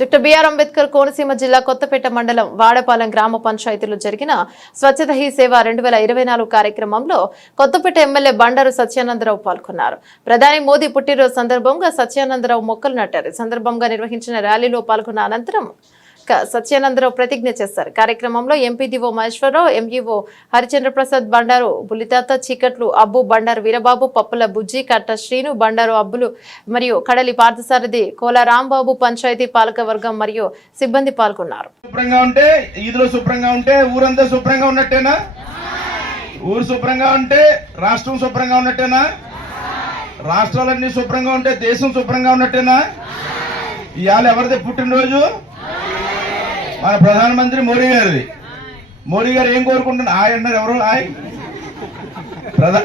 Doctor BR Ambedkar Konaseema జిల్లా కొత్తపేట మండలం వాడపాలెం గ్రామ పంచాయతీలో జరిగిన స్వచ్ఛత హీ సేవ రెండు వేల ఇరవై నాలుగు కార్యక్రమంలో కొత్తపేట ఎమ్మెల్యే బండారు సత్యానందరావు పాల్గొన్నారు. ప్రధాని మోదీ పుట్టినరోజు సందర్భంగా సత్యానందరావు మొక్కలు నాటారు. సందర్భంగా నిర్వహించిన ర్యాలీలో పాల్గొన్న అనంతరం సత్యానందరావు ప్రతిజ్ఞ చేశారు కార్యక్రమంలో ఎంపీడీఓ మహేశ్వరరావు ఎంఈఓ హరిచంద్ర ప్రసాద్ బండారు బులితాత చీకట్లు అబ్బు బండారు వీరబాబు పప్పుల బుజ్జి కట్ట శ్రీను బండారు అబ్బులు మరియు కడలి పార్థసారథి కోల రాంబాబు పంచాయతీ పాలక వర్గం మరియు సిబ్బంది పాల్గొన్నారు. శుభ్రంగా ఉంటే ఈదులో శుభ్రంగా ఉంటే ఊరంతా శుభ్రంగా ఉన్నట్టేనా? ఊరు శుభ్రంగా ఉంటే రాష్ట్రం శుభ్రంగా ఉన్నట్టేనా? రాష్ట్రాలన్నీ శుభ్రంగా ఉంటే దేశం శుభ్రంగా ఉన్నట్టేనా? ఇవాళ ఎవరిది పుట్టినరోజు? మన ప్రధానమంత్రి మోడీ గారిది. మోడీ గారు ఏం కోరుకుంటున్నారు? ఆయ్ అన్నారు. ఎవరు? ఆయ్? ప్రధా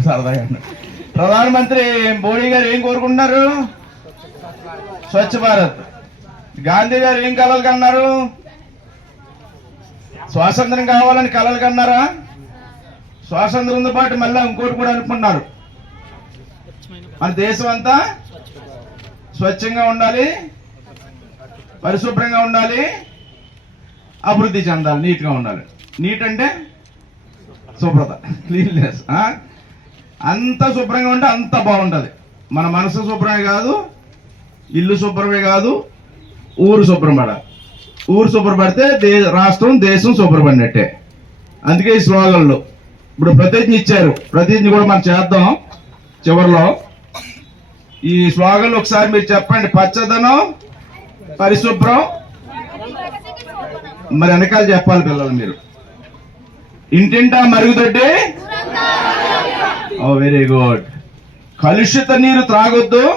సరదాగా. ప్రధానమంత్రి మోడీ గారు ఏం కోరుకుంటున్నారు? స్వచ్ఛ భారత్. గాంధీ గారు ఏం కలలు కన్నారు? స్వాతంత్రం కావాలని కలలు కన్నారా? స్వాతంత్రంతో పాటు మళ్ళీ ఇంకోటి కూడా అనుకున్నారు మన దేశం అంతా స్వచ్ఛంగా ఉండాలి. పరిశుభ్రంగా ఉండాలి అభివృద్ధి చెందాలి నీట్గా ఉండాలి. నీట్ అంటే శుభ్రత క్లీన్లెస్ అంత శుభ్రంగా ఉంటే అంత బాగుంటుంది. మన మనసు శుభ్రమే కాదు ఇల్లు శుభ్రమే కాదు ఊరు శుభ్రపడాలి ఊరు శుభ్రపడితే దే రాష్ట్రం దేశం శుభ్రపడినట్టే అందుకే ఈ స్లోగన్లు. ఇప్పుడు ప్రతిజ్ఞ ఇచ్చారు. ప్రతిజ్ఞ కూడా మనం చేద్దాం చివరిలో. ఈ స్లోగన్లు ఒకసారి మీరు చెప్పండి. పచ్చదనం పరిశుభ్రం. మరి వెనకాల చెప్పాలి పిల్లలు మీరు. ఇంటింటా మరుగుదొడ్డి? ఓ వెరీ గుడ్ కలుషిత నీరు త్రాగొద్దు.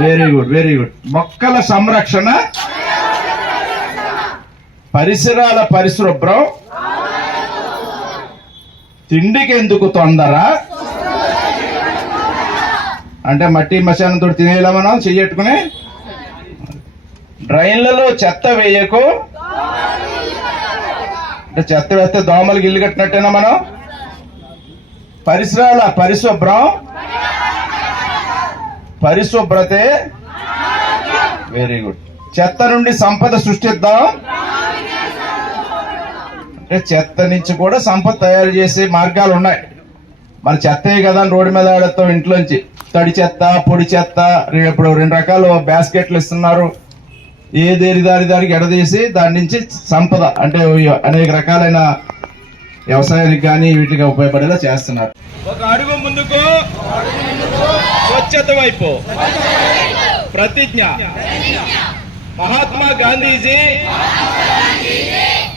వెరీ గుడ్ వెరీ గుడ్ మొక్కల సంరక్షణ. పరిసరాల పరిశుభ్రం. తిండికి ఎందుకు తొందర? అంటే మట్టి మశానంతో తినేలా మనం చెయ్యట్టుకుని? డ్రైన్లలో చెత్త వేయకు. అంటే చెత్త వేస్తే దోమలు గిల్లు కట్టినట్టేనా మనం? పరిసరాల పరిశుభ్రం. పరిశుభ్రతే. వెరీ గుడ్ చెత్త నుండి సంపద సృష్టిద్దాం. అంటే చెత్త నుంచి కూడా సంపద తయారు చేసే మార్గాలు ఉన్నాయి. మన చెత్తే కదా రోడ్డు మీద ఆడతాం ఇంట్లోంచి. తడి చెత్త పొడి చెత్త ఇప్పుడు రెండు రకాలు బాస్కెట్లు ఇస్తున్నారు. ఏ దేరి దారి దారికి ఎడదీసి దాని నుంచి సంపద అంటే అనేక రకాలైన వ్యవసాయానికి కానీ వీటికి ఉపయోగపడేలా చేస్తున్నారు. ఒక అడుగు ముందుకు స్వచ్ఛత వైపు. ప్రతిజ్ఞ. మహాత్మా గాంధీజీ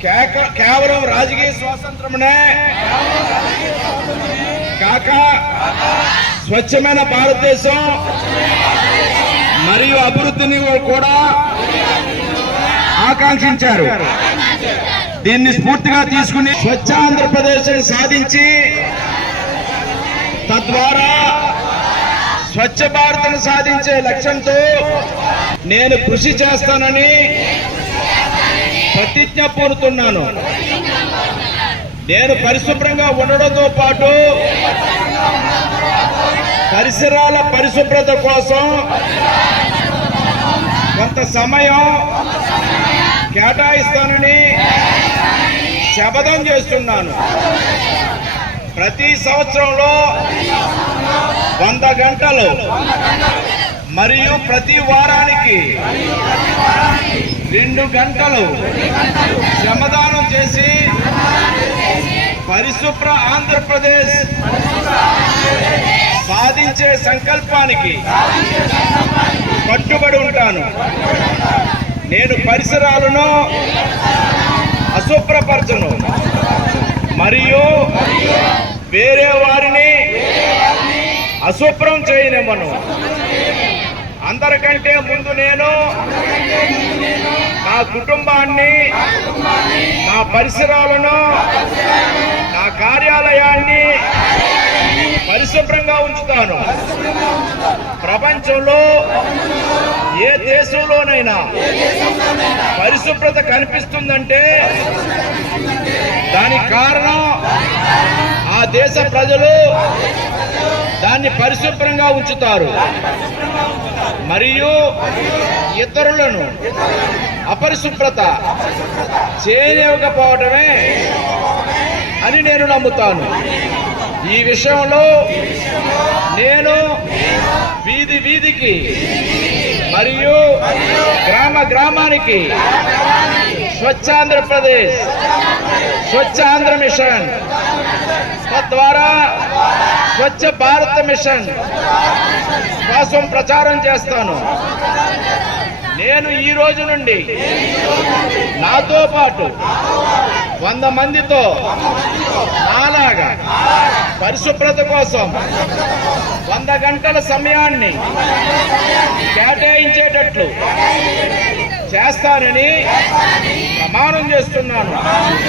కేక- కేవలం రాజకీయ స్వాతంత్రమునే కాక స్వచ్ఛమైన భారతదేశం మరియు అభివృద్ధిని కూడా ఆకాంక్షించారు. దీన్ని స్ఫూర్తిగా తీసుకుని స్వచ్ఛ ఆంధ్రప్రదేశ్ సాధించి తద్వారా స్వచ్ఛ భారత్ను సాధించే లక్ష్యంతో నేను కృషి చేస్తానని ప్రతిజ్ఞ పూరుతున్నాను నేను పరిశుభ్రంగా ఉండడంతో పాటు పరిసరాల పరిశుభ్రత కోసం కొంత సమయం కేటాయిస్తానని శపథం చేస్తున్నాను. ప్రతి సంవత్సరంలో వంద గంటలు మరియు ప్రతి వారానికి రెండు గంటలు శ్రమదానం చేసి పరిశుభ్ర ఆంధ్రప్రదేశ్ సాధించే సంకల్పానికి కట్టుబడి ఉంటాను. నేను పరిసరాలను అశుభ్రపరచను. మరియు వేరే వారిని అశుభ్రం చేయనివ్వను. అందరికంటే ముందు నేను నా కుటుంబాన్ని నా పరిసరాలను నా కార్యాలయాన్ని పరిశుభ్రంగా ఉంచుతాను. ప్రపంచంలో ఏ దేశంలోనైనా పరిశుభ్రత కనిపిస్తుందంటే దానికి కారణం ఆ దేశ ప్రజలు దాన్ని పరిశుభ్రంగా ఉంచుతారు. మరియు ఇతరులను అపరిశుభ్రత చేయనివ్వకపోవడమే అని నేను నమ్ముతాను. ఈ విషయంలో నేను వీధి వీధికి మరియు గ్రామ గ్రామానికి స్వచ్ఛాంధ్రప్రదేశ్ స్వచ్ఛాంధ్ర మిషన్ తద్వారా స్వచ్ఛ భారత్ మిషన్ కోసం ప్రచారం చేస్తాను. నేను ఈ రోజు నుండి నాతో పాటు వంద మందితో నాలాగా పరిశుభ్రత కోసం వంద గంటల సమయాన్ని కేటాయించేటట్లు చేస్తానని ప్రమాణం చేస్తున్నాను.